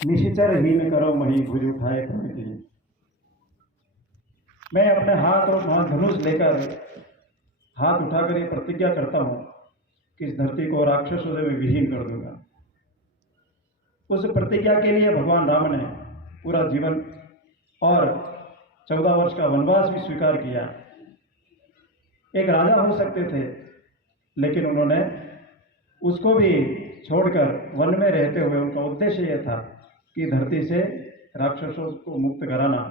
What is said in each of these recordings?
निशिचर हीन करो मही भुज उठाए प्रकृति। मैं अपने हाथ और महाधनुष लेकर हाथ उठाकर ये प्रतिज्ञा करता हूं कि इस धरती को राक्षसों से मैं विहीन कर दूंगा। उस प्रतिज्ञा के लिए भगवान राम ने पूरा जीवन और 14 वर्ष का वनवास भी स्वीकार किया। एक राजा हो सकते थे, लेकिन उन्होंने उसको भी छोड़कर वन में रहते हुए उनका उद्देश्य यह था कि धरती से राक्षसों को मुक्त कराना,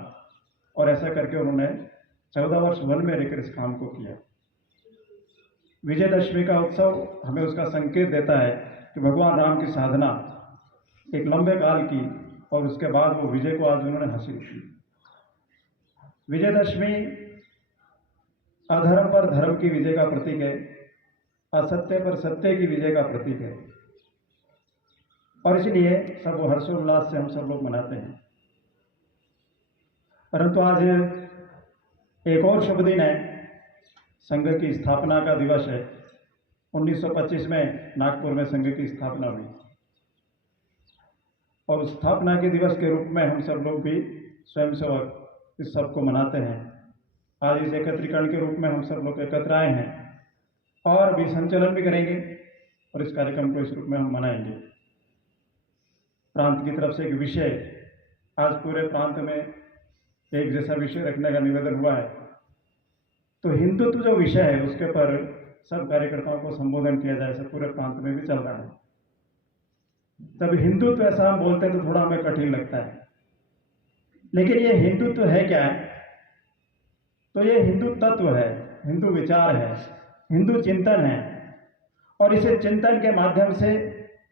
और ऐसा करके उन्होंने 14 वर्ष वन में रहकर इस काम को किया। विजयदशमी का उत्सव हमें उसका संकेत देता है कि भगवान राम की साधना एक लंबे काल की, और उसके बाद वो विजय को आज उन्होंने हासिल की। विजयदशमी अधर्म पर धर्म की विजय का प्रतीक है, असत्य पर सत्य की विजय का प्रतीक है, और इसलिए सब हर्षोल्लास से हम सब लोग मनाते हैं। परंतु आज एक और शुभ दिन है, संघ की स्थापना का दिवस है। 1925 में नागपुर में संघ की स्थापना हुई, और स्थापना के दिवस के रूप में हम सब लोग भी स्वयंसेवक इस सब को मनाते हैं। आज इस एकत्रीकरण के रूप में हम सब लोग एकत्र आए हैं, और भी संचलन भी करेंगे, और इस कार्यक्रम को इस रूप में हम मनाएंगे। प्रांत की तरफ से एक विषय, आज पूरे प्रांत में एक जैसा विषय रखने का निवेदन हुआ है, तो हिंदुत्व जो विषय है उसके पर सब कार्यकर्ताओं को संबोधन किया जाए, सब पूरे प्रांत में भी चल रहा है। तब हिंदुत्व ऐसा हम बोलते हैं तो थोड़ा हमें कठिन लगता है, लेकिन ये हिंदुत्व है क्या है? तो ये हिंदू तत्व है, हिंदू विचार है, हिंदू चिंतन है, और इसे चिंतन के माध्यम से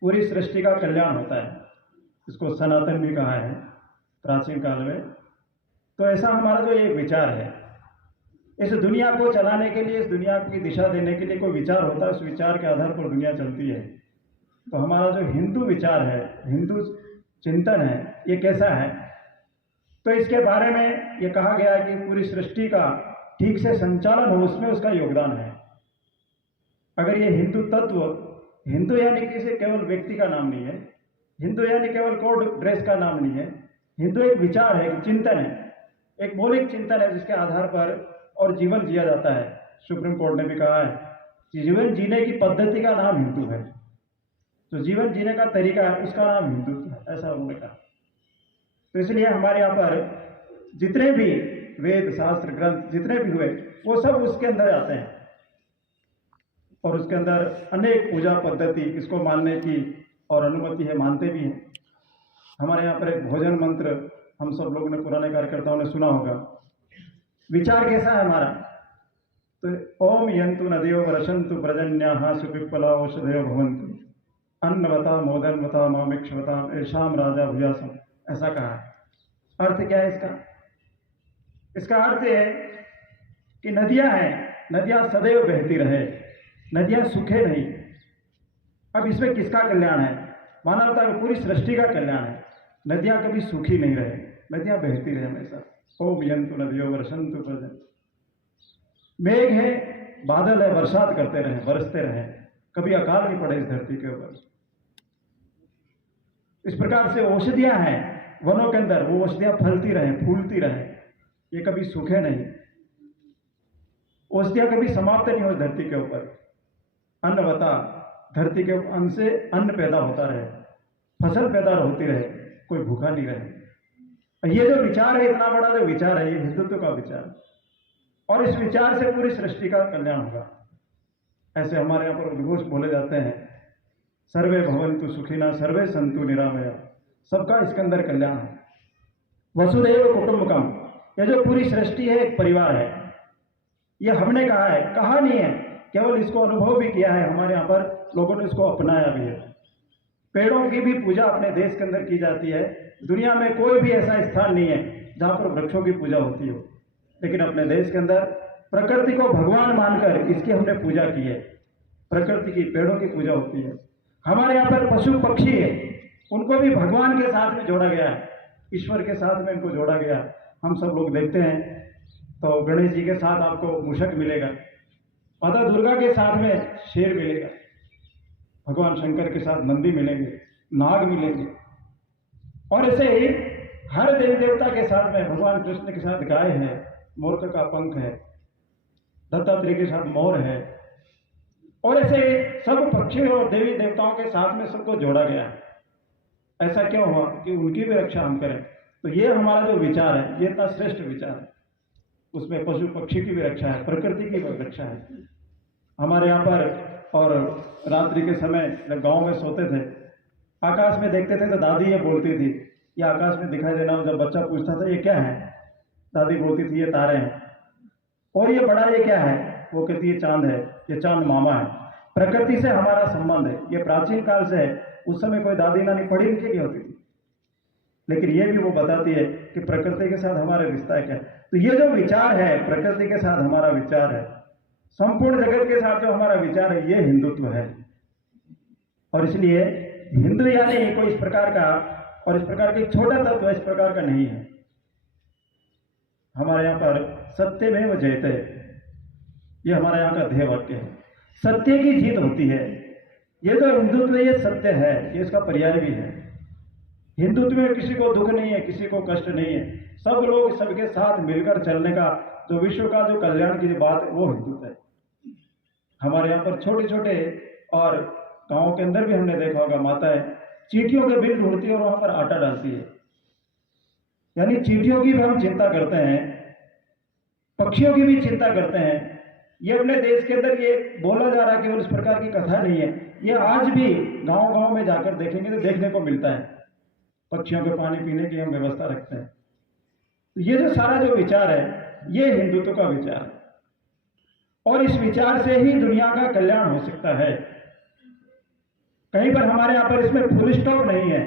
पूरी सृष्टि का कल्याण होता है। इसको सनातन भी कहा है प्राचीन काल में। तो ऐसा हमारा जो एक विचार है, इस दुनिया को चलाने के लिए, इस दुनिया की दिशा देने के लिए कोई विचार होता है, उस विचार के आधार पर दुनिया चलती है। तो हमारा जो हिंदू विचार है, हिंदू चिंतन है, ये कैसा है? तो इसके बारे में ये कहा गया है कि पूरी सृष्टि का ठीक से संचालन हो, उसमें उसका योगदान है। अगर ये हिंदू तत्व, हिंदू यानी किसी केवल व्यक्ति का नाम नहीं है, हिंदू यानी केवल कोड ड्रेस का नाम नहीं है, हिंदू एक विचार है, एक चिंतन है, एक मौलिक चिंतन है, जिसके आधार पर और जीवन जिया जाता है। सुप्रीम कोर्ट ने भी कहा है कि जीवन जीने की पद्धति का नाम हिंदू है, तो जीवन जीने का तरीका है, उसका नाम हिंदुत्व है, ऐसा उन्होंने कहा। तो इसलिए हमारे यहाँ पर जितने भी वेद शास्त्र ग्रंथ जितने भी हुए, वो सब उसके अंदर आते हैं, और उसके अंदर अनेक पूजा पद्धति इसको मानने की और अनुमति है, मानते भी हैं। हमारे यहाँ पर एक भोजन मंत्र हम सब लोगों ने, पुराने कार्यकर्ताओं ने सुना होगा। विचार कैसा है हमारा? तो ओम यंतु नदियो वर्षन्तु पर्जन्याः सुपिप्पला औषधयो भवन्तु अन्नवता मोदनवता मामिक्षवता ऐशाम राजा भूयासम, ऐसा कहा है। अर्थ क्या है इसका? इसका अर्थ है कि नदियां हैं, नदियां सदैव बहती रहे, नदियां सूखे नहीं। अब इसमें किसका कल्याण है? मानवता की पूरी सृष्टि का कल्याण है। नदियां कभी सूखी नहीं रहे, नदियां बहती रहे हमेशा। ओम यंतु नदियो वर्षन्तु पर्जन्याः। मेघ है, बादल है, बरसात करते रहे, बरसते रहे, कभी अकाल नहीं पड़े इस धरती के ऊपर। इस प्रकार से औषधियां हैं वनों के अंदर, वो औषधियां फलती रहे, फूलती रहे, ये कभी सूखे नहीं। औषधियां कभी समाप्त नहीं हो इस धरती के ऊपर। अन्नवता, धरती के अन्न से अन्न पैदा होता रहे, फसल पैदा होती रहे, कोई भूखा नहीं रहे। ये जो विचार है, इतना बड़ा जो विचार है, ये हिंदुत्व का विचार, और इस विचार से पूरी सृष्टि का कल्याण होगा। ऐसे हमारे यहाँ पर उद्घोष बोले जाते हैं, सर्वे भवन्तु सुखिनः सर्वे सन्तु निरामया, सबका इसके अंदर कल्याण है। वसुधैव कुटुम्बकम, ये जो पूरी सृष्टि है एक परिवार है। ये हमने कहा है, कहा नहीं है, केवल इसको अनुभव भी किया है। हमारे यहाँ पर लोगों ने इसको अपनाया भी है। पेड़ों की भी पूजा अपने देश के अंदर की जाती है। दुनिया में कोई भी ऐसा स्थान नहीं है जहाँ पर वृक्षों की पूजा होती हो, लेकिन अपने देश के अंदर प्रकृति को भगवान मानकर इसकी हमने पूजा की है। प्रकृति की, पेड़ों की पूजा होती है। हमारे यहाँ पर पशु पक्षी है, उनको भी भगवान के साथ में जोड़ा गया है, ईश्वर के साथ में इनको जोड़ा गया। हम सब लोग देखते हैं तो गणेश जी के साथ आपको मूषक मिलेगा, माता दुर्गा के साथ में शेर मिलेगा, भगवान शंकर के साथ नंदी मिलेंगे, नाग मिलेंगे। और ऐसे ही हर देवी देवता के साथ में भगवान कृष्ण के साथ गाय है, मोर का पंख है, दत्तात्रेय के साथ मोर है, और ऐसे सब पक्षी और देवी देवताओं के साथ में सबको जोड़ा गया है। ऐसा क्यों हुआ कि उनकी भी रक्षा हम करें। तो ये हमारा जो विचार है, ये इतना श्रेष्ठ विचार है। उसमें पशु पक्षी की भी रक्षा है, प्रकृति की भी रक्षा है। हमारे यहाँ पर और रात्रि के समय जब गाँव में सोते थे, आकाश में देखते थे तो दादी ये बोलती थी, ये आकाश में दिखाई देना। जब बच्चा पूछता था ये क्या है, दादी बोलती थी ये तारे हैं। और ये बड़ा ये क्या है, वो कहती है चांद है, ये चांद मामा है। प्रकृति से हमारा संबंध है, ये प्राचीन काल से है। उस समय कोई दादी नानी पढ़ी लिखी नहीं होती थी, लेकिन ये भी वो बताती है कि प्रकृति के साथ हमारा रिश्ता क्या है। तो ये जो विचार है, प्रकृति के साथ हमारा विचार है, संपूर्ण जगत के साथ जो हमारा विचार है, ये हिंदुत्व है। और इसलिए हिंदू यानी कोई इस प्रकार का और इस प्रकार का एक छोटा तत्व इस प्रकार का नहीं है। हमारे यहाँ पर सत्यमेव जयते, ये हमारे यहाँ का ध्येय वाक्य है। सत्य की जीत होती है। ये जो हिंदुत्व ये सत्य है, ये इसका पर्याय भी है। हिंदुत्व में किसी को दुख नहीं है, किसी को कष्ट नहीं है। सब लोग सबके साथ मिलकर चलने का जो विश्व का जो कल्याण की जो बात है, वो हिंदुत्व है। हमारे यहाँ पर छोटे छोटे और गाँव के अंदर भी हमने देखा होगा, माताएं चींटियों के बिल ढूंढती है और वहां पर आटा डालती है। यानी चींटियों की भी हम चिंता करते हैं, पक्षियों की भी चिंता करते हैं। ये अपने देश के अंदर ये बोला जा रहा है, केवल इस प्रकार की कथा नहीं है। ये आज भी गांव गांव में जाकर देखेंगे तो देखने को मिलता है। पक्षियों के पानी पीने की हम व्यवस्था रखते हैं। तो ये जो सारा जो विचार है, ये हिंदुत्व का विचार है। और इस विचार से ही दुनिया का कल्याण हो सकता है। कहीं पर हमारे यहाँ पर इसमें फुल स्टॉप नहीं है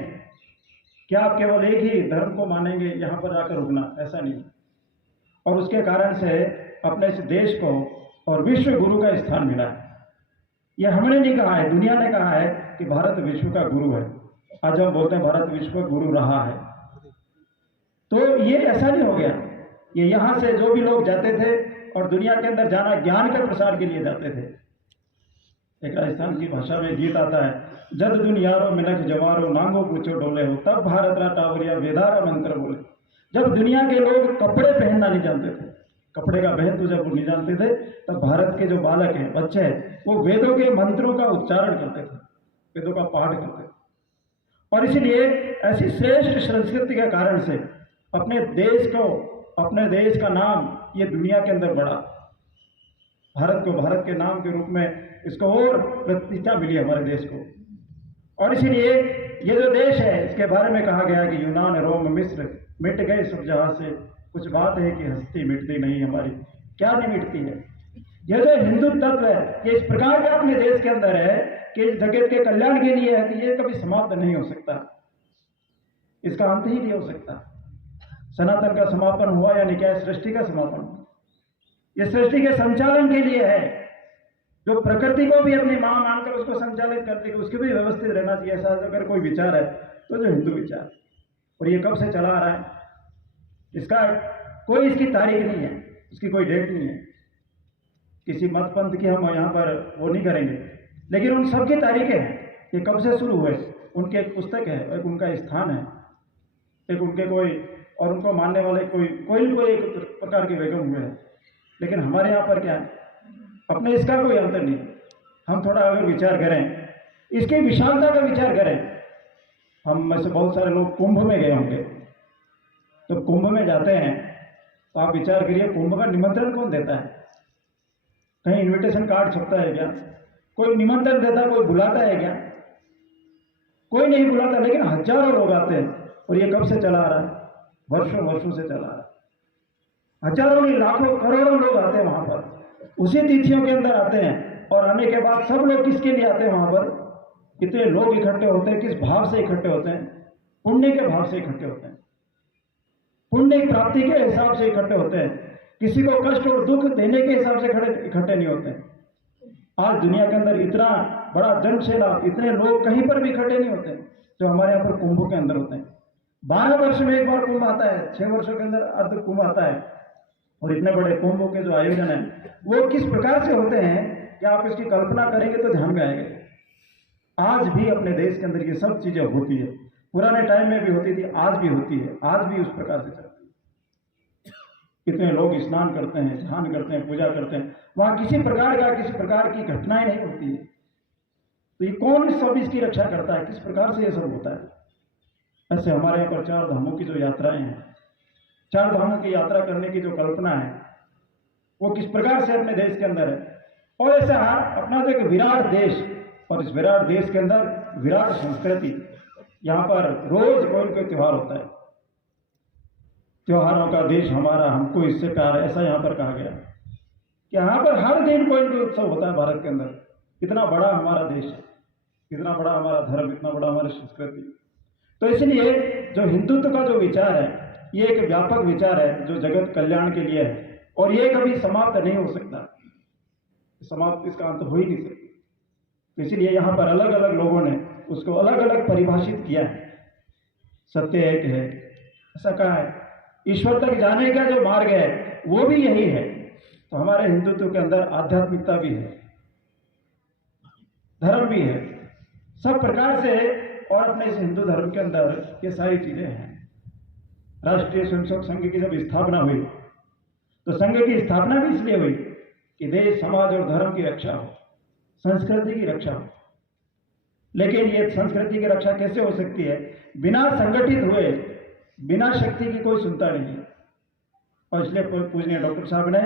कि आप केवल एक ही धर्म को मानेंगे, यहाँ पर जाकर रुकना, ऐसा नहीं। और उसके कारण से अपने इस देश को और विश्व गुरु का स्थान मिला है। यह हमने नहीं कहा है, दुनिया ने कहा है कि भारत विश्व का गुरु है। आज हम बोलते हैं भारत विश्व का गुरु रहा है। तो ये ऐसा नहीं हो गया। ये यहाँ से जो भी लोग जाते थे और दुनिया के अंदर जाना ज्ञान के प्रसार के लिए जाते थे। एक राजस्थान की भाषा में गीत आता है, जद दुनियारो मिनख जवारो नांगो पूछो डोले हो, तब भारत रा टावरिया वेदारा मंत्र बोले। जब दुनिया के लोग कपड़े पहनना नहीं जानते थे, कपड़े का महत्व जब वो नहीं जानते थे, तब भारत के जो बालक हैं, बच्चे हैं, वो वेदों के मंत्रों का उच्चारण करते थे, वेदों का पाठ करते थे। और इसलिए ऐसी श्रेष्ठ संस्कृति के कारण से अपने देश को, अपने देश का नाम ये दुनिया के अंदर बढ़ा। भारत को भारत के नाम के रूप में इसको और प्रतिष्ठा मिली हमारे देश को। और इसलिए ये जो देश है, इसके बारे में कहा गया कि यूनान, रोम, मिस्र मिट गए सब जहां से, कुछ बात है कि हस्ती मिटती नहीं हमारी। क्या नहीं मिटती है? ये जो हिंदू तत्व है, ये इस प्रकार का अपने देश के अंदर है कि इस जगत के कल्याण के लिए है कि ये कभी समाप्त नहीं हो सकता, इसका अंत ही नहीं हो सकता। सनातन का समापन हुआ यानी क्या? सृष्टि का समापन। ये सृष्टि के संचालन के लिए है। जो प्रकृति को भी अपनी मां मानकर उसको संचालित करती है, उसके भी व्यवस्थित रहना चाहिए। ऐसा अगर कोई विचार है तो जो हिंदू विचार, और ये कब से चला आ रहा है, इसका कोई इसकी तारीख नहीं है, इसकी कोई डेट नहीं है। किसी मत पंथ की हम यहाँ पर वो नहीं करेंगे, लेकिन उन सबकी तारीखें हैं। ये कब से शुरू हुए, उनकी एक पुस्तक है, एक उनका स्थान है, एक उनके कोई और उनको मानने वाले कोई एक प्रकार के वेगम हुए हैं। लेकिन हमारे यहाँ पर क्या है, अपने इसका कोई अंतर नहीं। हम थोड़ा अगर विचार करें, इसकी विशालता का विचार करें, हम में से बहुत सारे लोग कुंभ में गए होंगे। तो कुंभ में जाते हैं तो आप विचार करिए, कुंभ का निमंत्रण कौन देता है? कहीं इनविटेशन कार्ड छपता है क्या? कोई निमंत्रण देता, कोई बुलाता है क्या? कोई नहीं बुलाता, लेकिन हजारों लोग आते हैं। और ये कब से चला आ रहा है? वर्षों वर्षों से चला आ रहा है। हजारों नहीं, लाखों करोड़ों लोग आते हैं वहां पर, उसी तिथियों के अंदर आते हैं। और आने के बाद सब लोग किसके लिए आते हैं वहां पर? कितने लोग इकट्ठे होते हैं, किस भाव से इकट्ठे होते हैं? पुण्य के भाव से इकट्ठे होते हैं, पुण्य की प्राप्ति के हिसाब से इकट्ठे होते हैं। किसी को कष्ट और दुख देने के हिसाब से इकट्ठे नहीं होते हैं। आज दुनिया के अंदर इतना बड़ा जनसैलाब, इतने लोग कहीं पर भी इकट्ठे नहीं होते जो हमारे यहाँ पर कुंभ के अंदर होते हैं। 12 वर्ष में एक बार कुंभ आता है, 6 वर्षों के अंदर अर्ध कुंभ आता है। और इतने बड़े कुंभों के जो आयोजन है वो किस प्रकार से होते हैं कि आप इसकी कल्पना करेंगे तो ध्यान में आएंगे। आज भी अपने देश के अंदर ये सब चीजें होती है। पुराने टाइम में भी होती थी, आज भी होती है, आज भी उस प्रकार से चलती है। कितने लोग स्नान करते हैं, ध्यान करते हैं, पूजा करते हैं, वहां किसी प्रकार की घटनाएं नहीं होती है। तो ये कौन सब इसकी रक्षा करता है, किस प्रकार से ये सब होता है? ऐसे हमारे यहाँ पर 4 धामों की जो यात्राएं हैं, 4 धामों की यात्रा करने की जो कल्पना है, वो किस प्रकार से अपने देश के अंदर है। और ऐसा अपना जो एक विराट देश, और इस विराट देश के अंदर विराट संस्कृति, यहाँ पर रोज कोई न कोई त्योहार होता है। त्योहारों का देश हमारा, हमको इससे प्यार है, ऐसा यहाँ पर कहा गया कि यहाँ पर हर दिन कोई न कोई उत्सव होता है। भारत के अंदर इतना बड़ा हमारा देश है, इतना बड़ा हमारा धर्म, इतना बड़ा हमारी संस्कृति। तो इसलिए जो हिंदुत्व का जो विचार है, ये एक व्यापक विचार है जो जगत कल्याण के लिए है, और ये कभी समाप्त नहीं हो सकता, समाप्त इसका अंत हो ही नहीं सकता। तो इसलिए यहाँ पर अलग अलग लोगों ने उसको अलग अलग परिभाषित किया है। सत्य एक है, ऐसा कहा है। ईश्वर तक जाने का जो मार्ग है वो भी यही है। तो हमारे हिंदुत्व के अंदर आध्यात्मिकता भी है, धर्म भी है, सब प्रकार से। और अपने इस हिंदू धर्म के अंदर ये सारी चीजें हैं। राष्ट्रीय स्वयंसेवक संघ की जब स्थापना हुई, तो संघ की स्थापना भी इसलिए हुई कि देश, समाज और धर्म की रक्षा हो, संस्कृति की रक्षा हो। लेकिन ये संस्कृति की रक्षा कैसे हो सकती है? बिना संगठित हुए, बिना शक्ति की कोई सुनता नहीं है। और इसलिए पूजनीय डॉक्टर साहब ने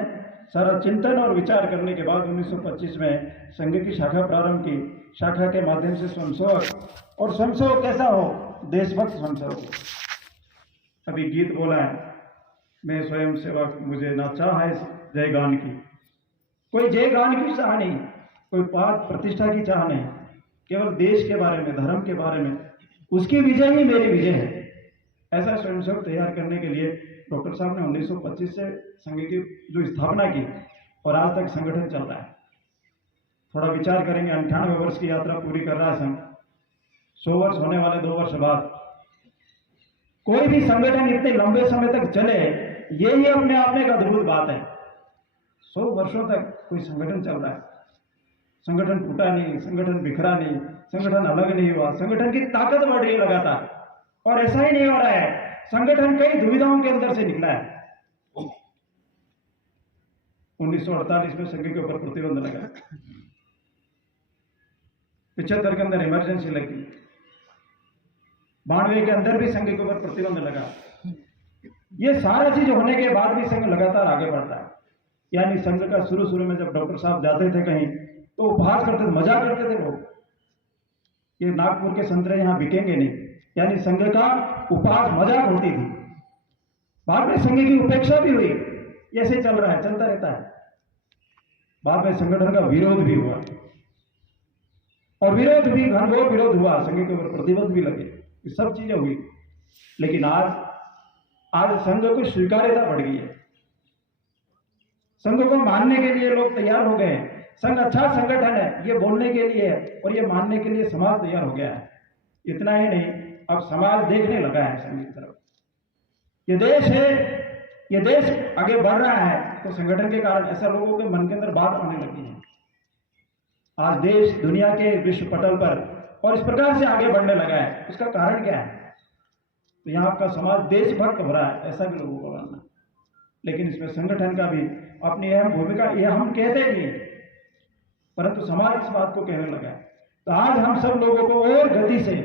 सारा चिंतन और विचार करने के बाद 1925 में संघ की शाखा प्रारंभ की। शाखा के माध्यम से स्वयंसेवक, और स्वयंसेवक कैसा हो? देशभक्त स्वयंसेवक हो। अभी गीत बोला है, मैं स्वयं सेवक, मुझे ना चाह है जय गान की। कोई जय गान की चाह नहीं, कोई पाद प्रतिष्ठा की चाह नहीं, केवल देश के बारे में, धर्म के बारे में, उसकी विजय ही मेरी विजय है। ऐसा स्वयंसेवक तैयार करने के लिए डॉक्टर साहब ने 1925 से संघ की जो स्थापना की, और आज तक संगठन चल रहा है। थोड़ा विचार करेंगे, 98 वर्ष की यात्रा पूरी कर रहा है संघ। 100 वर्ष होने वाले 2 वर्ष बाद। कोई भी संगठन इतने लंबे समय तक चले, यही अपने आप में एक अद्भुत बात है। 100 वर्षों तक कोई संगठन चल रहा है, संगठन टूटा नहीं, संगठन बिखरा नहीं, संगठन अलग नहीं हुआ, संगठन की ताकत बढ़ रही लगातार। और ऐसा ही नहीं हो रहा है, संगठन कई दुविधाओं के अंदर से निकला है। 1948 में संघ के ऊपर प्रतिबंध लगा, 75 के अंदर इमरजेंसी लगी, 92 के अंदर भी संघ के ऊपर प्रतिबंध लगा। ये सारा चीज होने के बाद भी संघ लगातार आगे बढ़ता है। यानी संघ का शुरू में जब डॉक्टर साहब जाते थे कहीं, तो उपहास करते थे, मजाक करते थे लोग, ये नागपुर के संतरे यहाँ बिकेंगे नहीं। यानी संघ का उपहास, मजाक होती थी। बाद में संघ की उपेक्षा भी हुई। ऐसे चल रहा है, चलता रहता है। बाद में संगठन का विरोध भी हुआ, और विरोध भी, घनघोर विरोध हुआ, संघ के ऊपर प्रतिबंध भी लगे, ये सब चीजें हुई। लेकिन आज संघ को स्वीकार्यता बढ़ गई है, संघ को मानने के लिए लोग तैयार हो गए हैं। संघ अच्छा संगठन है, ये बोलने के लिए है, और ये मानने के लिए समाज तैयार हो गया है। इतना ही नहीं, अब समाज देखने लगा है संघ की तरफ। ये देश है, ये देश आगे बढ़ रहा है, तो संगठन के कारण ऐसा लोगों के मन के अंदर बात आने लगी है। आज देश दुनिया के विश्व पटल पर और इस प्रकार से आगे बढ़ने लगा है। उसका कारण क्या है? तो यहाँ का समाज देशभक्त हो रहा है, ऐसा भी लोगों को मानना। लेकिन इसमें संगठन का भी अपनी अहम भूमिका, यह हम कहते नहीं, परंतु समाज इस बात को कहने लगा है। तो आज हम सब लोगों को और गति से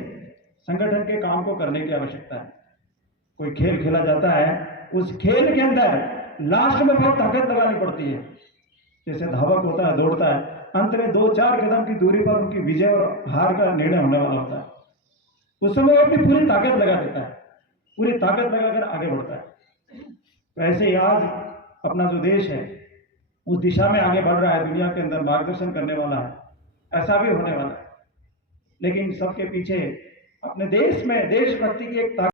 संगठन के काम को करने की आवश्यकता है। कोई खेल खेला जाता है, उस खेल के अंदर लास्ट में बहुत ताकत लगानी पड़ती है। जैसे धावक होता है, दौड़ता है, अंत में 2-4 कदम की दूरी पर उनकी विजय और हार का निर्णय होने वाला होता है। उस समय वो अपनी पूरी ताकत लगा देता है, पूरी ताकत लगाकर आगे बढ़ता है। तो ऐसे ही आज अपना जो देश है उस दिशा में आगे बढ़ रहा है, दुनिया के अंदर मार्गदर्शन करने वाला है, ऐसा भी होने वाला है। लेकिन सबके पीछे अपने देश में देशभक्ति की एक